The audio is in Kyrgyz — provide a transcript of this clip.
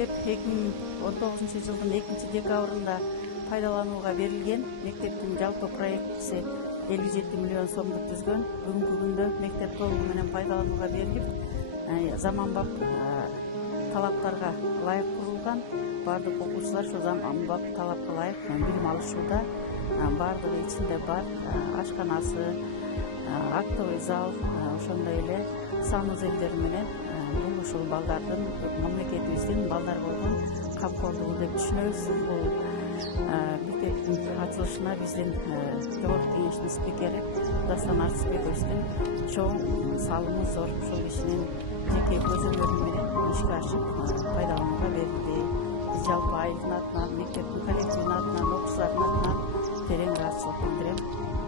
мектеп 2019 жылдын 2-декабрында пайдаланууга берилген. Мектептин жалпы проектиси 57 миллион сомдук түзгөн. Бүгүнкү күндө мектеп толугу менен пайдаланууга берилип, заманбап талаптарга ылайык курулган. Бардык окуучулар ошо заманбап талапка ылайык билим алышууда. Бардыгы ичинде бар ашканасы, актовый зал, ошондой эле санузелдер менен бул ушул балдардын, мамлекетибиздин балдарга болгон камкордугу деп түшүнөбүз. Бул мектептин ачылышына биздин жогорку кеңештин спикери Дастан Артысбековичтин чоң салымы зор. Ушул кишинин жеке көзөмөлү менен ишке ашып пайдаланууга берилди. Биз жалпы айылдын атынан, мектептин коллективинин атынан, окуучулардын атынан терең ыраазычылык билдирем.